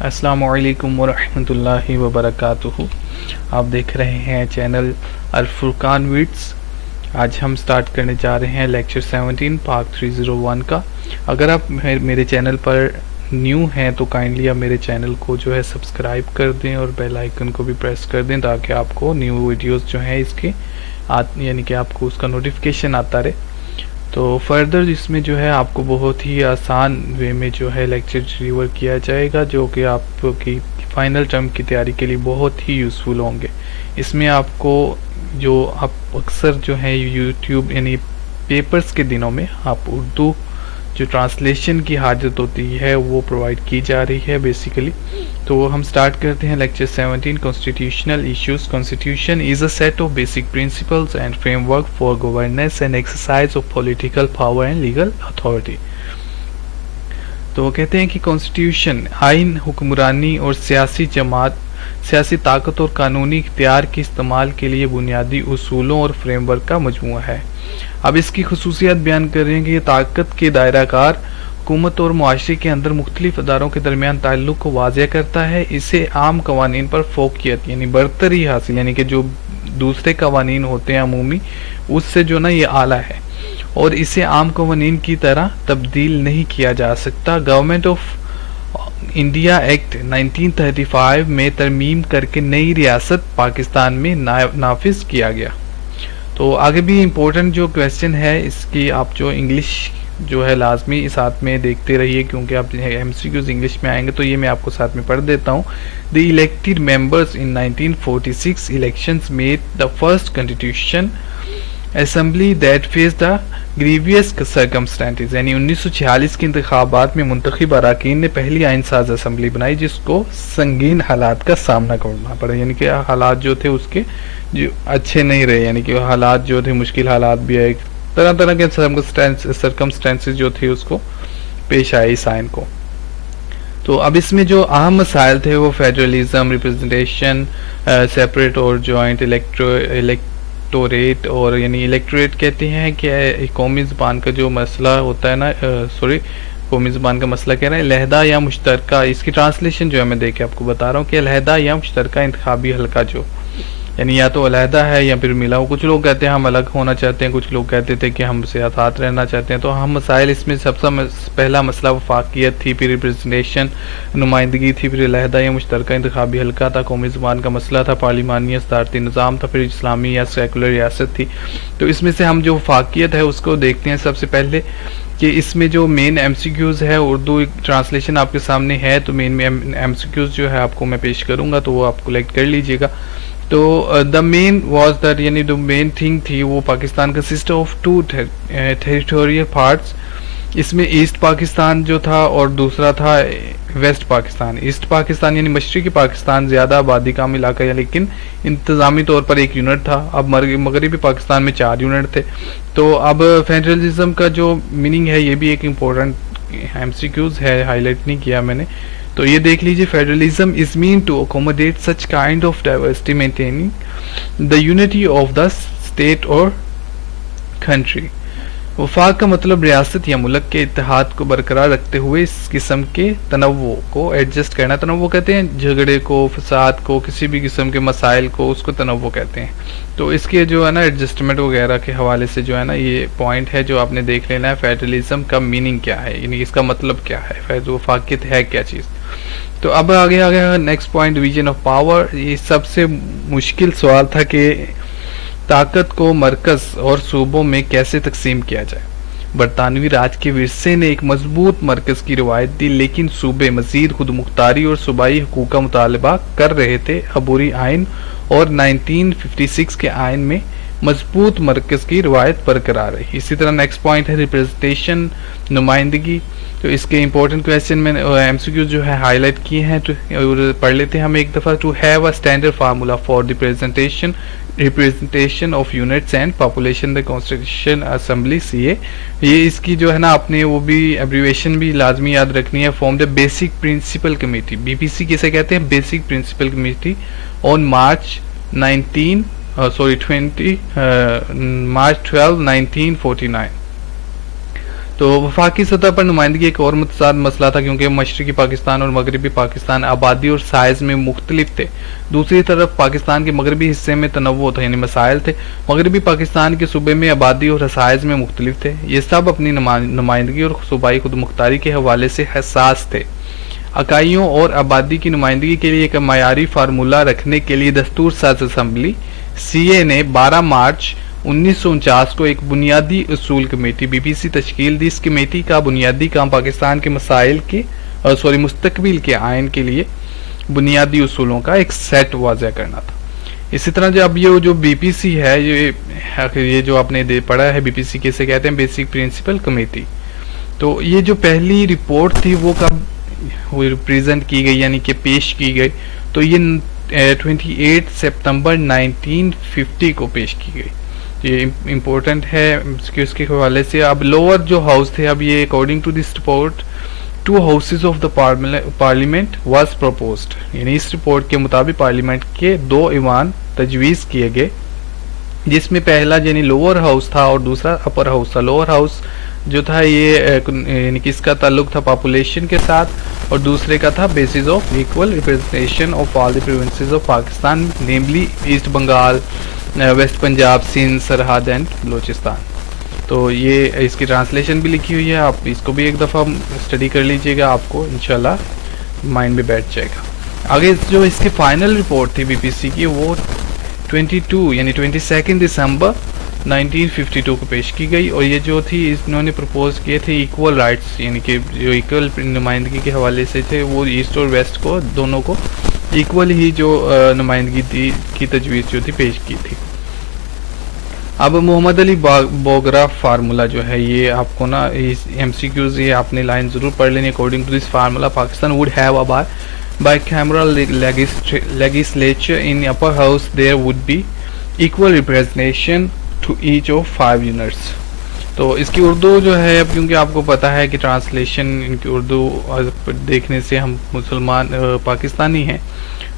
السلام علیکم ورحمۃ اللہ وبرکاتہ. آپ دیکھ رہے ہیں چینل الفرقان ویڈس. آج ہم سٹارٹ کرنے جا رہے ہیں لیکچر 17 پارٹ 301 کا. اگر آپ میرے چینل پر نیو ہیں تو کائنڈلی آپ میرے چینل کو جو ہے سبسکرائب کر دیں اور بیل آئیکن کو بھی پریس کر دیں تاکہ آپ کو نیو ویڈیوز جو ہیں اس کے یعنی کہ آپ کو اس کا نوٹیفیکیشن آتا رہے. تو فردر اس میں جو ہے آپ کو بہت ہی آسان وے میں جو ہے لیکچر ڈلیور کیا جائے گا جو کہ آپ کی فائنل ٹرم کی تیاری کے لیے بہت ہی یوزفل ہوں گے. اس میں آپ کو جو آپ اکثر جو ہے یوٹیوب یعنی پیپرز کے دنوں میں آپ اردو جو ٹرانسلیشن کی حاجت ہوتی ہے وہ پرووائڈ کی جا رہی ہے بیسیکلی. تو ہم سٹارٹ کرتے ہیں lecture 17 constitutional issues. Constitution is a set of basic principles and framework for governance and exercise of political power and legal authority. تو وہ کہتے ہیں کہ کانسٹیٹیوشن آئین، حکمرانی اور سیاسی طاقت اور قانونی اختیار کے استعمال کے لیے بنیادی اصولوں اور فریم ورک کا مجموعہ ہے. اب اس کی خصوصیات بیان کر رہے ہیں کہ یہ طاقت کے دائرہ کار حکومت اور معاشرے کے اندر مختلف اداروں کے درمیان تعلق کو واضح کرتا ہے. اسے عام قوانین پر فوقیت یعنی برتری حاصل یعنی کہ جو دوسرے قوانین ہوتے ہیں عمومی اس سے جو نا یہ اعلیٰ ہے اور اسے عام قوانین کی طرح تبدیل نہیں کیا جا سکتا. گورنمنٹ آف انڈیا ایکٹ 1935 میں ترمیم کر کے نئی ریاست پاکستان میں نافذ کیا گیا. تو آگے بھی امپورٹنٹ جو کویسچن ہے اس کی آپ جو انگلش جو ہے لازمی ساتھ میں دیکھتے رہیے کیونکہ آپ ایم سی کیوز انگلش میں آئیں گے تو یہ میں آپ کو ساتھ میں پڑھ دیتا ہوں. دی elected members in 1946 elections made the first constitution assembly that faced the grievous circumstances. یعنی 1946 کے انتخابات میں منتخب اراکین نے پہلی آئین ساز اسمبلی بنائی جس کو سنگین حالات کا سامنا کرنا پڑا یعنی کہ حالات جو تھے اس کے جو اچھے نہیں رہے یعنی کہ حالات جو تھے مشکل حالات بھی آئے طرح طرح کے سرکمسٹانسز جو تھے اس کو پیش آئے اس آئین کو. تو اب اس میں جو اہم مسائل تھے وہ فیڈرلزم، ریپرزنٹیشن، سیپریٹ اور جوائنٹ الیکٹوریٹ اور یعنی الیکٹوریٹ کہتے ہیں کہ قومی زبان کا جو مسئلہ ہوتا ہے نا قومی زبان کا مسئلہ کہہ رہے ہیں علیحدہ یا مشترکہ. اس کی ٹرانسلیشن جو ہے میں دیکھ کے آپ کو بتا رہا ہوں کہ علیحدہ یا مشترکہ انتخابی حلقہ جو یعنی یا تو علیحدہ ہے یا پھر ملا ہو. کچھ لوگ کہتے ہیں ہم الگ ہونا چاہتے ہیں، کچھ لوگ کہتے تھے کہ ہم سے ساتھ رہنا چاہتے ہیں. تو اہم مسائل اس میں سب سے پہلا مسئلہ وفاقیت تھی، پھر ریپرزنٹیشن نمائندگی تھی، پھر علیحدہ یا مشترکہ انتخابی حلقہ تھا، قومی زبان کا مسئلہ تھا، پارلیمانی صدارتی نظام تھا، پھر اسلامی یا سیکولر ریاست تھی. تو اس میں سے ہم جو وفاقیت ہے اس کو دیکھتے ہیں سب سے پہلے کہ اس میں جو مین ایم سی کیوز ہے اردو ٹرانسلیشن آپ کے سامنے ہے تو مین ایم سی کیوز جو ہے آپ کو میں پیش کروں گا تو وہ آپ کلیکٹ کر لیجئے گا. تو دا مین واز دیٹ یعنی جو مین تھنگ تھی وہ پاکستان کا system of two territorial parts. اس میں ایسٹ پاکستان جو تھا اور دوسرا تھا ویسٹ پاکستان. ایسٹ پاکستان یعنی مشرقی پاکستان زیادہ آبادی کا علاقہ ہے لیکن انتظامی طور پر ایک یونٹ تھا. اب مغربی پاکستان میں 4 یونٹ تھے. تو اب فیڈرلزم کا جو میننگ ہے یہ بھی ایک امپورٹنٹ ایم سی کیوز ہے، ہائی لائٹ نہیں کیا میں نے. تو یہ دیکھ لیجیے federalism is meant to accommodate such kind of diversity maintaining the unity of the state اور کنٹری. وفاق کا مطلب ریاست یا ملک کے اتحاد کو برقرار رکھتے ہوئے اس قسم کے تنوع کو ایڈجسٹ کرنا. تنوع کہتے ہیں جھگڑے کو، فساد کو، کسی بھی قسم کے مسائل کو، اس کو تنوع کہتے ہیں. تو اس کے جو ہے نا ایڈجسٹمنٹ وغیرہ کے حوالے سے جو ہے نا یہ پوائنٹ ہے جو آپ نے دیکھ لینا ہے. فیڈرلزم کا میننگ کیا ہے یعنی اس کا مطلب کیا ہے، وفاقیت ہے کیا چیز. تو اب آگے next point division of power. یہ سب سے مشکل سوال تھا کہ طاقت کو مرکز اور صوبوں میں کیسے تقسیم کیا جائے. برطانوی راج کے ورثے نے ایک مضبوط مرکز کی روایت دی لیکن صوبے مزید خود مختاری اور صوبائی حقوق کا مطالبہ کر رہے تھے. عبوری آئین اور 1956 کے آئین میں مضبوط مرکز کی روایت برقرار رہی. اسی طرح نیکسٹ پوائنٹ ہے ریپرزنٹیشن نمائندگی. تو اس کے امپورٹنٹ کویسچن میں ایم سی کیو جو ہے ہائی لائٹ کیے ہیں تو پڑھ لیتے ہیں ہم ایک دفعہ. To have a standard formula for the representation of units and population the constitution assembly C A. یہ اس کی جو ہے نا آپ نے وہ بھی ایبریویشن بھی لازمی یاد رکھنی ہے. Form the basic principle committee, B P C کسے کہتے ہیں، basic principle committee on March 12 1949. تو وفاقی سطح پر نمائندگی ایک اور متضاد مسئلہ تھا، کیونکہ مشرقی پاکستان اور مغربی پاکستان آبادی اور سائز میں مختلف تھے۔ دوسری طرف پاکستان کے مغربی حصے میں تنوع تھا، یعنی مسائل تھے۔ مغربی پاکستان کے صوبے میں آبادی اور سائز میں مختلف تھے۔ یہ سب اپنی نمائندگی اور صوبائی خود مختاری کے حوالے سے حساس تھے۔ اکائیوں اور آبادی کی نمائندگی کے لیے ایک معیاری فارمولہ رکھنے کے لیے دستور ساز اسمبلی سی اے نے 12 مارچ 1949 کو ایک بنیادی اصول کمیٹی BPC تشکیل دی۔ اس کمیٹی کا بنیادی کام پاکستان کے مسائل کے مستقبل کے آئین کے لیے بنیادی اصولوں کا ایک سیٹ واضح کرنا تھا۔ اسی طرح جب یہ جو BPC ہے، یہ جو آپ نے پڑھا ہے BPC کیسے کہتے ہیں، بیسک پرنسپل کمیٹی، تو یہ جو پہلی رپورٹ تھی وہ کب ریپریزنٹ کی گئی، یعنی کہ پیش کی گئی، تو یہ 28 سپتمبر 1950 کو پیش کی گئی۔ یہ امپورٹنٹ ہے اس کے حوالے سے۔ اب لوور جو ہاؤس تھے، اب یہ according to this report 2 houses of the parliament was proposed، یعنی اس رپورٹ کے مطابق پارلیمنٹ کے 2 ایوان تجویز کیے گئے، جس میں پہلا یعنی لوور ہاؤس تھا اور دوسرا اپر ہاؤس تھا۔ لوور ہاؤس جو تھا یہ یعنی کس کا تعلق تھا پاپولیشن کے ساتھ، اور دوسرے کا تھا basis of equal representation of all the provinces of Pakistan, namely east Bengal, west Punjab, Sindh, Sarhad and Balochistan. تو یہ اس کی ٹرانسلیشن بھی لکھی ہوئی ہے، آپ اس کو بھی ایک دفعہ اسٹڈی کر لیجئے گا، آپ کو انشاءاللہ مائنڈ میں بیٹھ جائے گا۔ آگے جو اس کی فائنل رپورٹ تھی BPC کی، وہ 22 دسمبر 1952 کو پیش کی گئی، اور یہ جو تھی انہوں نے پرپوز کیے تھے ایکول رائٹس، یعنی کہ جو ایکول نمائندگی کے حوالے سے تھے، وہ ایسٹ اور ویسٹ کو دونوں کو ایکول ہی جو نمائندگی کی تجویز جو تھی پیش کی تھی۔ اب محمد علی بوگرا فارمولا جو ہے، یہ آپ کو نا MCQs یہ آپ نے لائن ضرور پڑھ لینی۔ According to this formula Pakistan would have a bicameral legislature in upper house there would be equal representation to each of 5 units۔ تو اس کی اردو جو ہے، اب کیونکہ آپ کو پتا ہے کہ ٹرانسلیشن ان کی اردو دیکھنے سے ہم مسلمان پاکستانی ہیں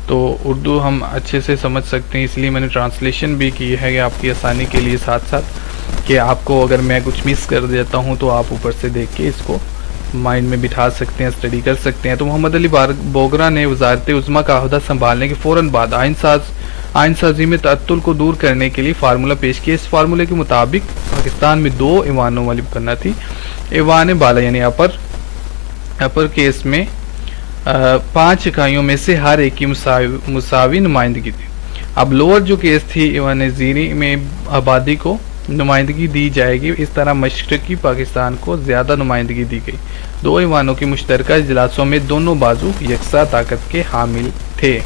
تو اردو ہم اچھے سے سمجھ سکتے ہیں، اس لیے میں نے ٹرانسلیشن بھی کی ہے کہ آپ کی آسانی کے لیے، ساتھ ساتھ کہ آپ کو اگر میں کچھ مس کر دیتا ہوں تو آپ اوپر سے دیکھ کے اس کو مائنڈ میں بٹھا سکتے ہیں، اسٹڈی کر سکتے ہیں۔ تو محمد علی بوگرا نے وزارت عظمیٰ کا عہدہ سنبھالنے کے فوراً بعد آئین سازی میں تعطل کو دور کرنے کے لیے فارمولہ پیش کیا۔ اس فارمولے کے مطابق پاکستان میں 2 ایوانوں والی کرنا تھی۔ ایوان بالا یعنی اپر کیس میں 5 اکائیوں میں سے ہر ایک کی مساوی نمائندگی تھی۔ اب لوور جو کیس تھی ایوان زیریں میں آبادی کو نمائندگی دی جائے گی، اس طرح مشرقی پاکستان کو زیادہ نمائندگی دی گئی۔ 2 ایوانوں کی مشترکہ اجلاسوں میں دونوں بازو یکساں طاقت کے حامل تھے۔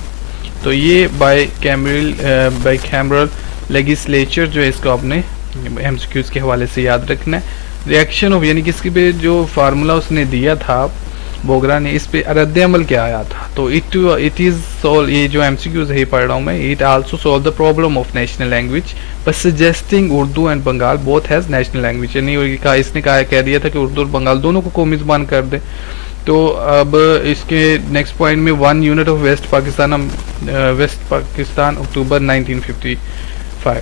تو یہ بائی کیمرل لیجسلیچر جو ہے، اس کو آپ نے MCQs کے حوالے سے یاد رکھنا ہے۔ ریئیکشن آف یعنی کس پہ جو فارمولا اس نے دیا تھا بوگرا نے، اس پہ رد عمل کیا آیا تھا، تو اٹ از سولو، یہ جو MCQs ہے پڑھ رہا ہوں میں، it also solve the problem of national language but suggesting Urdu and Bengal both has national language, یعنی اس نے کہہ دیا تھا کہ اردو اور بنگال دونوں کو قومی زبان کر دے۔ تو اب اس کے نیکسٹ پوائنٹ میں 1 unit of west Pakistan October 1955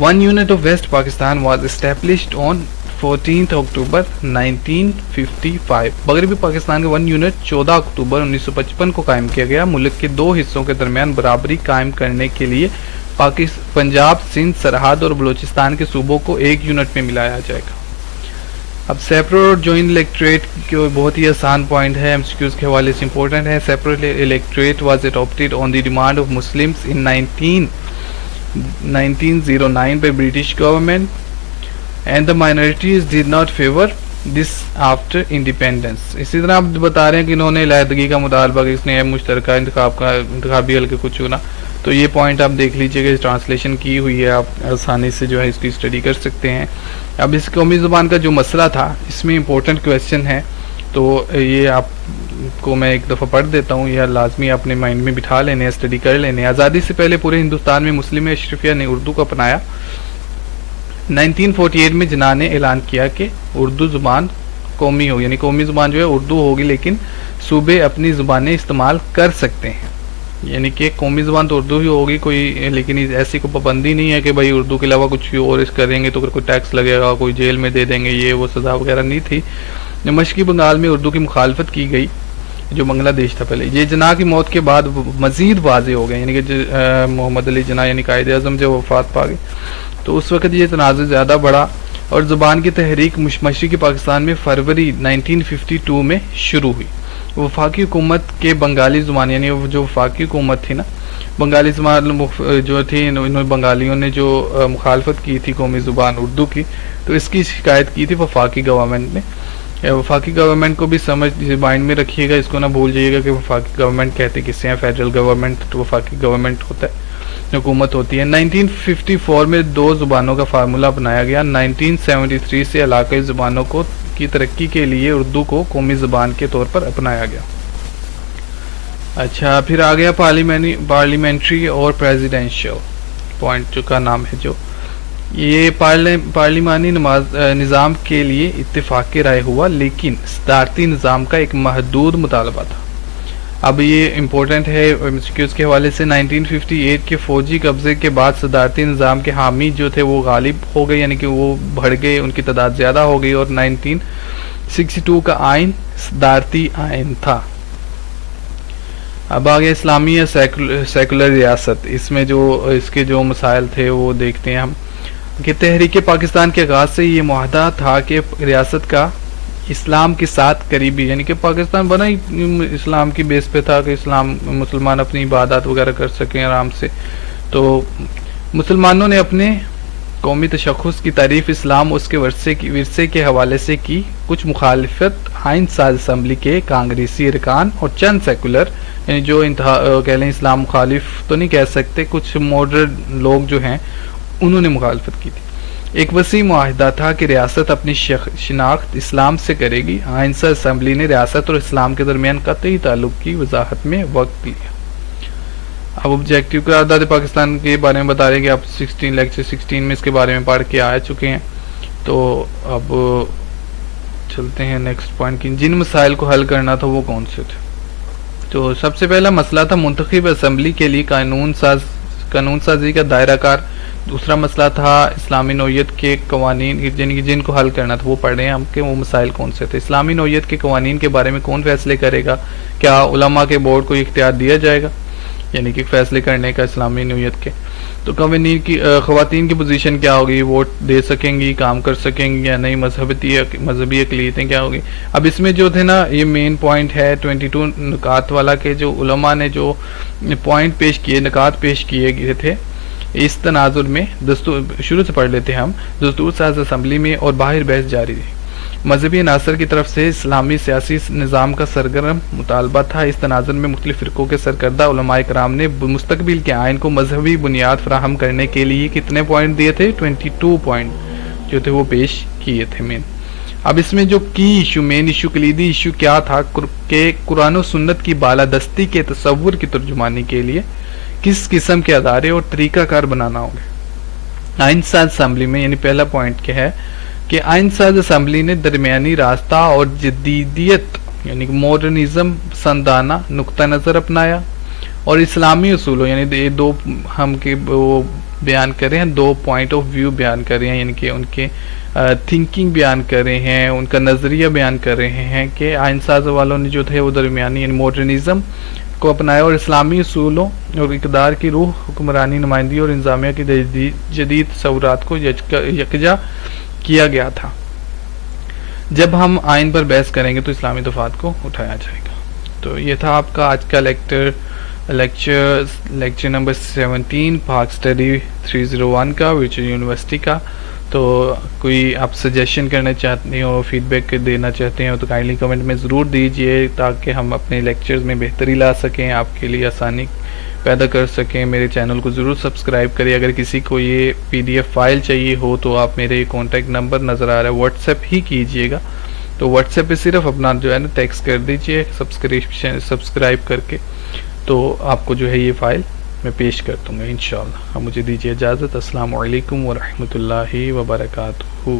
1 unit of west Pakistan was established on 14 October 1955۔ مغربی پاکستان کا 1 unit 14 اکتوبر 1955 کو قائم کیا گیا۔ ملک کے 2 حصوں کے درمیان برابری قائم کرنے کے لیے پنجاب، سندھ، سرحد اور بلوچستان کے صوبوں کو 1 unit میں ملایا جائے گا۔ اب سیپریٹ اور جوائنٹ الیکٹوریٹ کو بہت ہی آسان پوائنٹ ہے، MCQs کے حوالے سے امپورٹنٹ ہے۔ Separate electorate was adopted on the demand of Muslims in 1909 by British government and the minorities did not favor this after independence۔ اسی طرح آپ بتا رہے ہیں کہ انہوں نے علیحدگی کا مطالبہ کہ اس نے مشترکہ انتخابی حلقے کو چنا، تو یہ پوائنٹ آپ دیکھ لیجئے کہ ٹرانسلیشن کی ہوئی ہے، آپ آسانی سے جو ہے اس کی اسٹڈی کر سکتے ہیں۔ اب اس قومی زبان کا جو مسئلہ تھا، اس میں امپورٹنٹ کویسچن ہے، تو یہ آپ کو میں ایک دفعہ پڑھ دیتا ہوں، یہ لازمی اپنے مائنڈ میں بٹھا لینے، اسٹڈی کر لینے۔ آزادی سے پہلے پورے ہندوستان میں مسلم اشرفیہ نے اردو کو اپنایا۔ 1948 میں جناح نے اعلان کیا کہ اردو زبان قومی ہو، یعنی قومی زبان جو ہے اردو ہوگی، لیکن صوبے اپنی زبانیں استعمال کر سکتے ہیں۔ یعنی کہ قومی زبان تو اردو ہی ہوگی کوئی، لیکن ایسی کوئی پابندی نہیں ہے کہ بھائی اردو کے علاوہ کچھ اور اس کریں گے تو کوئی ٹیکس لگے گا، کوئی جیل میں دے دیں گے، یہ وہ سزا وغیرہ نہیں تھی۔ مشرقی بنگال میں اردو کی مخالفت کی گئی جو بنگلہ دیش تھا پہلے، یہ جناح کی موت کے بعد مزید واضح ہو گیا، یعنی کہ محمد علی جناح یعنی قائد اعظم جو وفات پا گئے تو اس وقت یہ تنازع زیادہ بڑھا، اور زبان کی تحریک مشرقی پاکستان میں فروری 1952 میں شروع ہوئی۔ وفاقی حکومت کے بنگالی زبان، یعنی جو وفاقی حکومت تھی نا، بنگالی زبان جو تھی، انہوں بنگالیوں نے جو مخالفت کی تھی قومی زبان اردو کی، تو اس کی شکایت کی تھی وفاقی گورنمنٹ نے۔ وفاقی گورنمنٹ کو بھی سمجھ مائنڈ میں رکھیے گا، اس کو نہ بھول جائیے گا کہ وفاقی گورنمنٹ کہتے کسے ہیں، فیڈرل گورنمنٹ تو وفاقی گورنمنٹ ہوتا ہے، حکومت ہوتی ہے۔ 1954 میں 2 زبانوں کا فارمولہ اپنایا گیا۔ 1973 سے علاقائی زبانوں کی ترقی کے لیے اردو کو قومی زبان کے طور پر اپنایا گیا۔ اچھا، پھر آ گیا پارلیمنٹری اور پریزیڈینشل پوائنٹ جو کا نام ہے، جو یہ پارلیمانی نظام کے لیے اتفاق رائے ہوا، لیکن صدارتی نظام کا ایک محدود مطالبہ تھا۔ اب یہ امپورٹنٹ ہے اس کے حوالے سے، 1958 کے فوجی قبضے کے بعد صدارتی نظام کے حامی جو تھے وہ غالب ہو گئے، یعنی کہ وہ بڑھ گئے، ان کی تعداد زیادہ ہو گئی، اور 1962 کا آئین صدارتی آئین تھا۔ اب آگے اسلامی یا سیکولر ریاست، اس میں جو اس کے جو مسائل تھے وہ دیکھتے ہیں ہم، کہ تحریک پاکستان کے آغاز سے یہ معاہدہ تھا کہ ریاست کا اسلام کے ساتھ قریبی، یعنی کہ پاکستان بنا ہی اسلام کی بیس پہ تھا کہ اسلام مسلمان اپنی عبادات وغیرہ کر سکیں آرام سے، تو مسلمانوں نے اپنے قومی تشخص کی تعریف اسلام اس کے ورثے کے حوالے سے کی۔ کچھ مخالفت آئین ساز اسمبلی کے کانگریسی ارکان اور چند سیکولر، یعنی جو کہہ لیں اسلام مخالف تو نہیں کہہ سکتے، کچھ ماڈرن لوگ جو ہیں انہوں نے مخالفت کی تھی۔ ایک وسیع معاہدہ تھا کہ ریاست اپنی شناخت اسلام سے کرے گی۔ آئین ساز اسمبلی نے ریاست اور اسلام کے درمیان قطعی تعلق کی وضاحت میں وقت لیا۔ اب آبجیکٹو قرارداد پاکستان کے بارے میں بتا رہے ہیں کہ آپ لیکچر 16 میں اس کے بارے میں پڑھ کے آ چکے ہیں، تو اب چلتے ہیں نیکسٹ پوائنٹ کی، جن مسائل کو حل کرنا تھا وہ کون سے تھے۔ تو سب سے پہلا مسئلہ تھا منتخب اسمبلی کے لیے قانون سازی کا دائرہ کار۔ دوسرا مسئلہ تھا اسلامی نوعیت کے قوانین، جن کو حل کرنا تھا وہ پڑھ رہے ہیں ہم کہ وہ مسائل کون سے تھے۔ اسلامی نوعیت کے قوانین کے بارے میں کون فیصلے کرے گا؟ کیا علماء کے بورڈ کو اختیار دیا جائے گا، یعنی کہ فیصلے کرنے کا اسلامی نوعیت کے؟ تو خواتین کی پوزیشن کیا ہوگی، ووٹ دے سکیں گی، کام کر سکیں گی یا نہیں، مذہبی اقلیتیں کیا ہوگی؟ اب اس میں جو تھے نا، یہ مین پوائنٹ ہے 22 نکات والا، کہ جو علماء نے جو پوائنٹ پیش کیے، نکات پیش کیے گئے تھے اس تناظر میں، شروع سے پڑھ لیتے ہیں ہم۔ دستور ساز اسمبلی میں اور باہر بحث جاری رہی۔ مذہبی عناصر کی طرف سے اسلامی سیاسی نظام کا سرگرم مطالبہ تھا۔ اس تناظر میں مختلف فرقوں کے سرکردہ علماء کرام نے مستقبل کے آئین کو مذہبی بنیاد فراہم کرنے کے لیے کتنے پوائنٹ دیے تھے؟ 22 پوائنٹ جو تھے وہ پیش کیے تھے مین۔ اب اس میں جو مین ایشو کلیدی ایشو کیا تھا کہ قرآن و سنت کی بالادستی کے تصور کی ترجمانی کے لیے کس قسم کے ادارے اور طریقہ کار بنانا ہوگا۔ آئین ساز اسمبلی میں، یعنی پہلا پوائنٹ کیا ہے کہ آئین ساز اسمبلی نے درمیانی راستہ اور جدیدیت یعنی ماڈرنزم پسندانہ نقطہ نظر اپنایا، اور اسلامی اصولوں یعنی دو ہم کے وہ بیان کر رہے ہیں، 2 پوائنٹ آف ویو بیان کر رہے ہیں، یعنی کہ ان کے تھنکنگ بیان کر رہے ہیں، ان کا نظریہ بیان کر رہے ہیں کہ آئین ساز والوں نے جو تھے وہ درمیانی یعنی ماڈرنزم کو اپنایا، اور اسلامی اصولوں اور اقدار کی روح، حکمرانی، نمائندگی اور انظامیہ کی جدید تصورات کو یکجا کیا گیا تھا۔ جب ہم آئین پر بحث کریں گے تو اسلامی دفعات کو اٹھایا جائے گا۔ تو یہ تھا آپ کا آج کا لیکچر نمبر 17 پاک اسٹڈی 301 کا ورچوئل یونیورسٹی کا۔ تو کوئی آپ سجیشن کرنا چاہتے ہو، فیڈ بیک دینا چاہتے ہو تو کائنڈلی کمنٹ میں ضرور دیجئے، تاکہ ہم اپنے لیکچرز میں بہتری لا سکیں، آپ کے لیے آسانی پیدا کر سکیں۔ میرے چینل کو ضرور سبسکرائب کریں۔ اگر کسی کو یہ PDF فائل چاہیے ہو تو آپ میرے کانٹیکٹ نمبر نظر آ رہا ہے، واٹس ایپ ہی کیجئے گا، تو واٹس ایپ پہ صرف اپنا جو ہے نا ٹیکسٹ کر دیجئے سبسکرائب کر کے، تو آپ کو جو ہے یہ فائل میں پیش کر دوں گا انشاءاللہ۔ اب مجھے دیجیے اجازت۔ السلام علیکم ورحمۃ اللہ وبرکاتہ۔